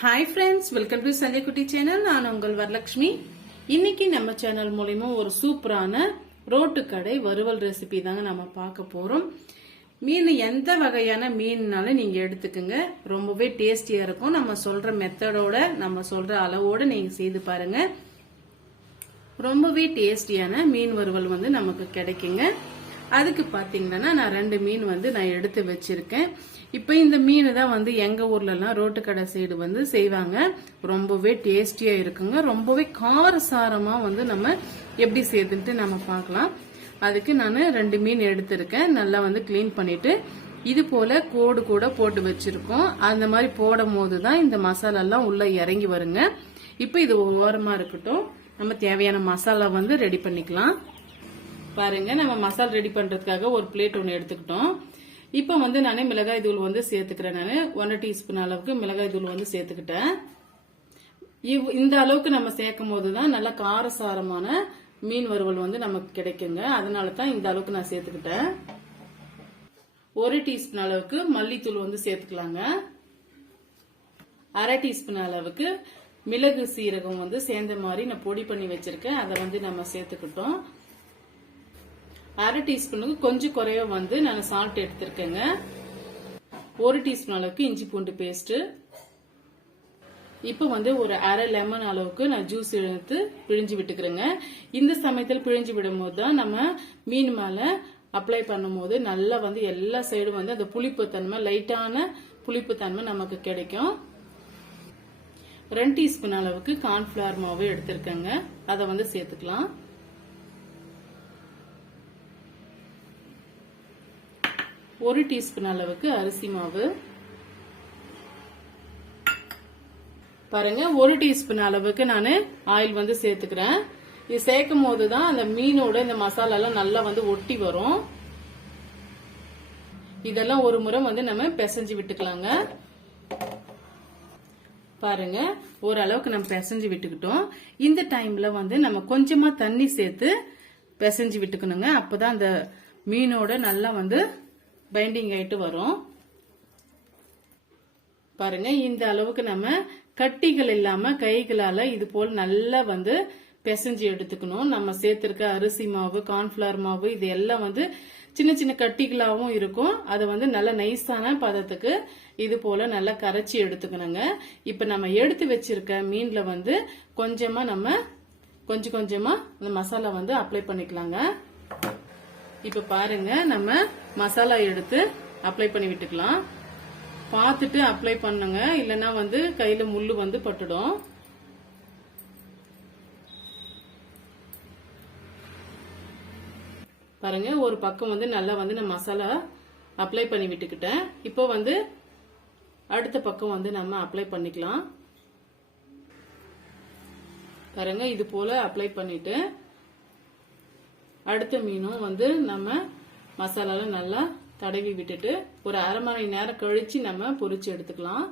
Hi friends welcome to Sanjay Kutty channel நான் உங்கள் வரலட்சுமி. இன்னைக்கு நம்ம சேனல் மூலிமா ஒரு சூப்பரான ரோட்டு கடை வறுவல் ரெசிபி தாங்க நம்ம பார்க்க போகிறோம் மீன் எந்த வகையான மீன்னாலும் நீங்கள் எடுத்துக்கோங்க. ரொம்பவே டேஸ்டியாக இருக்கும். நம்ம சொல்கிற மெத்தடோட நம்ம சொல்கிற அளவோடு நீங்கள் செய்து பாருங்க. ரொம்பவே டேஸ்டியான மீன் வறுவல் வந்து நமக்கு கிடைக்குங்க. அதுக்கு பார்த்தீங்கன்னா நான் ரெண்டு மீன் வந்து நான் எடுத்து வச்சிருக்கேன். இப்போ இந்த மீன் தான் வந்து எங்கள் ஊர்லலாம் ரோட்டு கடை சைடு வந்து செய்வாங்க. ரொம்பவே டேஸ்டியாக இருக்குங்க. ரொம்பவே காரசாரமாக வந்து நம்ம எப்படி செய்துன்ட்டு நம்ம பார்க்கலாம் அதுக்கு நான் ரெண்டு மீன் எடுத்திருக்கேன். நல்லா வந்து க்ளீன் பண்ணிட்டு இது போல கோடு கூட போட்டு வச்சிருக்கோம். அந்த மாதிரி போடும் போது தான் இந்த மசாலாலாம் உள்ளே உள்ள இறங்கி வருங்க. இப்போ இது ஓரமாக இருக்கட்டும். நம்ம தேவையான மசாலா வந்து ரெடி பண்ணிக்கலாம். பாருங்க நம்ம மசாலா ரெடி பண்றதுக்காக ஒரு பிளேட் ஒன்று எடுத்துக்கிட்டோம். இப்போ வந்து நான் மிளகாய் தூள் வந்து சேர்த்துக்கிறேன் நான். ஒன்றரை டீஸ்பூன் அளவுக்கு மிளகாய் தூள் வந்து சேர்த்துக்கிட்டேன். இவ்- இந்த அளவுக்கு நம்ம சேர்க்கும் போது தான் நல்ல காரசாரமான மீன் வறுவல் வந்து நமக்கு கிடைக்குங்க. அதனால தான் இந்த அளவுக்கு நான் சேர்த்துக்கிட்டேன். ஒரு டீஸ்பூன் அளவுக்கு மல்லித்தூள் வந்து சேர்த்துக்கலாங்க. அரை டீஸ்பூன் அளவுக்கு மிளகு சீரகம் வந்து சேர்ந்த மாதிரி நான் பொடி பண்ணி வச்சிருக்கேன். அதை வந்து நம்ம சேர்த்துக்கிட்டோம். அரை டீஸ்பூனுக்கு கொஞ்சம் குறைய வந்து நான் சால்ட் எடுத்திருக்கேங்க. ஒரு டீஸ்பூன் அளவுக்கு இஞ்சி பூண்டு பேஸ்ட் இப்போ வந்து ஒரு அரை லெமன் அளவுக்கு நான் ஜூஸ் எடுத்து பிழிஞ்சு விட்டுக்கிறேங்க. இந்த சமயத்தில் பிழிஞ்சு விடும் போது தான் நம்ம மீன் மேல அப்ளை பண்ணும்போது நல்லா வந்து எல்லா சைடும் வந்து அந்த புளிப்பு தன்மை லைட்டான புளிப்பு தன்மை நமக்கு கிடைக்கும். ரெண்டு டீஸ்பூன் அளவுக்கு கார்ன்ஃபிளவர் மாவு எடுத்திருக்கேங்க. அதை வந்து சேர்த்துக்கலாம். ஒரு டீஸ்பூன் அளவுக்கு அரிசி மாவு. பாருங்க ஒரு டீஸ்பூன் அளவுக்கு நான் ஆயில் வந்து சேர்த்துக்கிறேன். இது சேர்க்கும் போது தான் அந்த மீனோட இந்த மசாலா எல்லாம் நல்லா வந்து ஒட்டி வரும். இதெல்லாம் ஒரு முறை வந்து நம்ம பிசைஞ்சு விட்டுக்கலாங்க. பாருங்க ஓரளவுக்கு நம்ம பிசைஞ்சு விட்டுக்கிட்டோம். இந்த டைம்ல வந்து நம்ம கொஞ்சமா தண்ணி சேர்த்து பிசைஞ்சு விட்டுக்கணுங்க. அப்பதான் அந்த மீனோட நல்லா வந்து பைண்டிங் ஆயிட்டு வரும். பாருங்க இந்த அளவுக்கு நம்ம கட்டிகள் இல்லாம கைகளால இது போல் நல்லா வந்து பிசைஞ்சு எடுத்துக்கணும். நம்ம சேர்த்திருக்க அரிசி மாவு கார்ன்ஃபிளவர் மாவு இது எல்லாம் வந்து சின்ன சின்ன கட்டிகளாகவும் இருக்கும். அதை வந்து நல்ல நைஸான பதத்துக்கு இது போல நல்லா கரைச்சி எடுத்துக்கணுங்க. இப்ப நம்ம எடுத்து வச்சிருக்க மீன்ல வந்து கொஞ்சமா நம்ம கொஞ்சம் கொஞ்சமா அந்த மசாலா வந்து அப்ளை பண்ணிக்கலாங்க. இப்ப பாருங்க நம்ம மசாலா எடுத்து அப்ளை பண்ணி விட்டுக்கலாம். பார்த்துட்டு அப்ளை பண்ணுங்க. இல்லைன்னா வந்து கையில முள்ளு வந்து பட்டுடும். பாருங்க ஒரு பக்கம் வந்து நல்லா வந்து நான் மசாலா அப்ளை பண்ணி விட்டுக்கிட்டேன். இப்போ வந்து அடுத்த பக்கம் வந்து நம்ம அப்ளை பண்ணிக்கலாம். பாருங்க இது போல அப்ளை பண்ணிட்டு அடுத்த மீனும் வந்து நம்ம மசாலால நல்லா தடவி விட்டுட்டு ஒரு அரை மணி நேரம் கழிச்சு நம்ம பொரிச்சு எடுத்துக்கலாம்.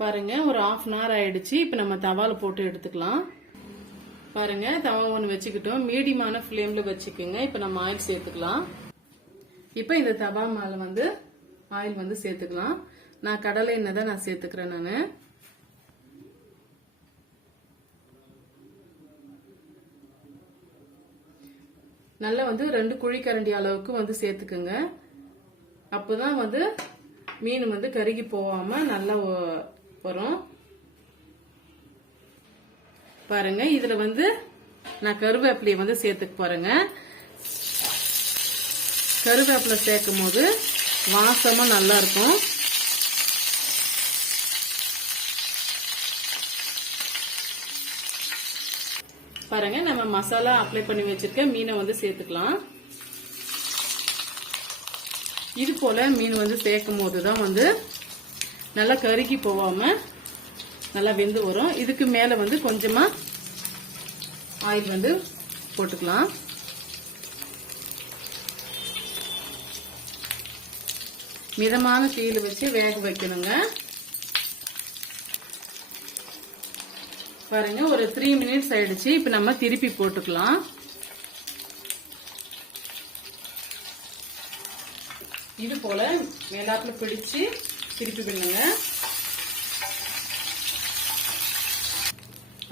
பாருங்க ஒரு ஆஃப் அன் ஹவர் ஆயிடுச்சு. இப்போ நம்ம தவால போட்டு எடுத்துக்கலாம். பாருங்க தவா ஒன்று வச்சுக்கிட்டோம். மீடியமான ஃப்ளேம்ல வச்சுக்கோங்க. இப்போ நம்ம ஆயில் சேர்த்துக்கலாம். இப்போ இந்த தவா மேல வந்து ஆயில் வந்து சேர்த்துக்கலாம். நான் கடலை எண்ணெய் தான் நான் சேர்த்துக்கிறேன் நான். நல்லா வந்து ரெண்டு குழிக்கரண்டி அளவுக்கு வந்து சேர்த்துக்குங்க. அப்போதான் வந்து மீன் வந்து கருகி போகாம நல்லா வரும். பாருங்க இதுல வந்து நான் கருவேப்பிலையை வந்து சேர்த்துக்க போறேங்க. கருவேப்பிலை சேர்க்கும் போது வாசமா நல்லா இருக்கும். பாருங்க நம்ம மசாலா அப்ளை பண்ணி வச்சிருக்க மீனை வந்து சேர்த்துக்கலாம். இது போல மீன் வந்து சேர்க்கும் போது தான் வந்து நல்லா கருகி போகாம நல்லா வெந்து வரும். இதுக்கு மேல வந்து கொஞ்சமா ஆயில் வந்து போட்டுக்கலாம். மிதமான தீயில வச்சு வேக வைக்கணுங்க. பாருங்க ஒரு த்ரீ மினிட்ஸ் ஆயிடுச்சு. இப்ப நம்ம திருப்பி போட்டுக்கலாம். இது போல மேலாப்புல பிடிச்சு திருப்பி விடுங்க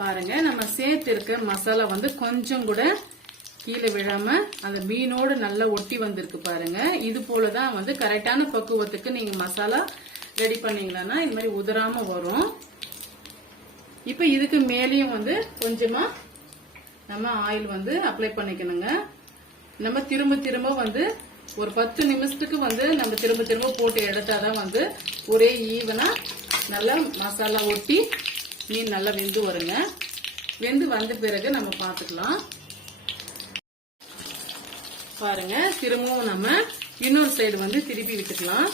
பாருங்க நம்ம சேர்த்து இருக்க மசாலா வந்து கொஞ்சம் கூட கீழே விழாம அந்த மீனோடு நல்லா ஒட்டி வந்திருக்கு பாருங்க. இது போலதான் வந்து கரெக்டான பக்குவத்துக்கு நீங்க மசாலா ரெடி பண்ணீங்கன்னா இந்த மாதிரி உதறாம வரும். இப்ப இதுக்கு மேலேயும் வந்து கொஞ்சமா நம்ம ஆயில் வந்து அப்ளை பண்ணிக்கணுங்க. நம்ம திரும்ப திரும்ப வந்து ஒரு பத்து நிமிஷத்துக்கு வந்து நம்ம திரும்ப திரும்ப போட்டு எடுத்தாதான் வந்து ஒரே ஈவனா நல்லா மசாலா ஒட்டி மீன் நல்லா வெந்து வருங்க. வெந்து வந்த பிறகு நம்ம பார்த்துக்கலாம் பாருங்க திரும்பவும் நம்ம இன்னொரு சைடு வந்து திருப்பி விட்டுக்கலாம்.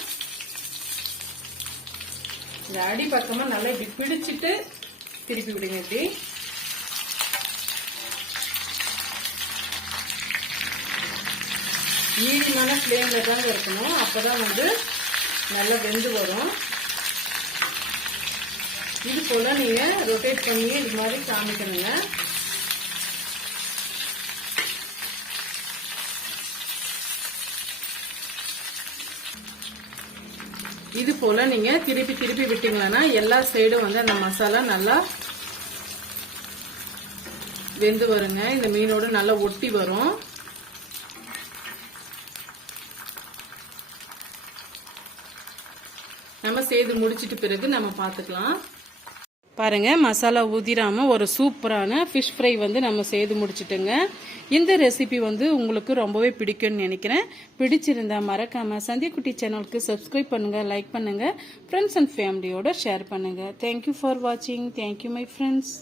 இந்த அடி பக்கமா நல்லா இப்படி பிடிச்சிட்டு திருப்பி விடுங்க இப்படி. மீடியமான ஃப்ளேம்ல தாங்க இருக்கணும். அப்பதான் வந்து நல்லா வெந்து வரும். இது போல நீங்க ரொட்டேட் பண்ணி இது மாதிரி காமிக்கணுங்க. இது போல நீங்க திருப்பி திருப்பி விட்டீங்கன்னா எல்லா சைடும் வந்து அந்த மசாலா நல்லா வெந்து வருங்க. இந்த மீனோட நல்லா ஒட்டி வரும். நம்ம செய்து முடிச்சிட்டு பிறகு நம்ம பார்த்துக்கலாம் பாருங்க மசாலா ஊதிராமல் ஒரு சூப்பரான ஃபிஷ் ஃப்ரை வந்து நம்ம செய்து முடிச்சுட்டுங்க. இந்த ரெசிபி வந்து உங்களுக்கு ரொம்பவே பிடிக்கும்னு நினைக்கிறேன். பிடிச்சிருந்தா மறக்காமல் சந்தியக்குட்டி சேனலுக்கு சப்ஸ்கிரைப் பண்ணுங்கள் லைக் பண்ணுங்கள் ஃப்ரெண்ட்ஸ் அண்ட் ஃபேமிலியோட ஷேர் பண்ணுங்கள் தேங்க்யூ ஃபார் வாட்சிங் தேங்க்யூ மை ஃப்ரெண்ட்ஸ்